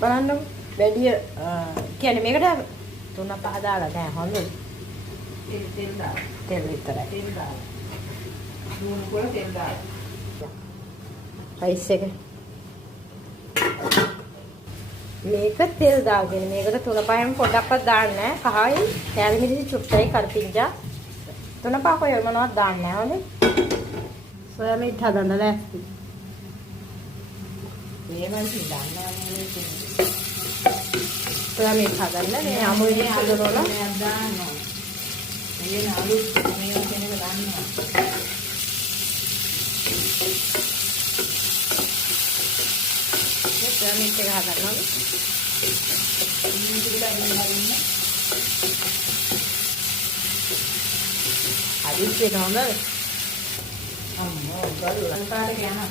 බලන්න වැඩි කියන්නේ මේකට තුන පහ දාලා නැහැ හොඳයි. තෙල් දාලා. තෙල් විතරයි. තෙල් දාලා. ලුණු කොළ තෙල් දාලා. රයිස් එක මේක තෙල් දාගෙන මේකට තුන පහෙන් පොඩක්වත් දාන්නේ නැහැ. කහයි කෑලි මිරිසි චුට්ටයි කරපිංචා තුන පහ කොයි මොනවද දාන්නේ නැහැ හොඳේ. සොයා මිට් හදන්න ලෑස්ති. මේවන් දාන්නවා නේ. සොයා මිට් හදන්න මේ අමුයි හදනවල මේ දානවා. මේ අලුත් මේවා කෙනෙක් දාන්නවා. සොයා මිට් එක හදනවා. හදිස්සියේ නෝනද අම්මෝ බලන්න කාට යනවා.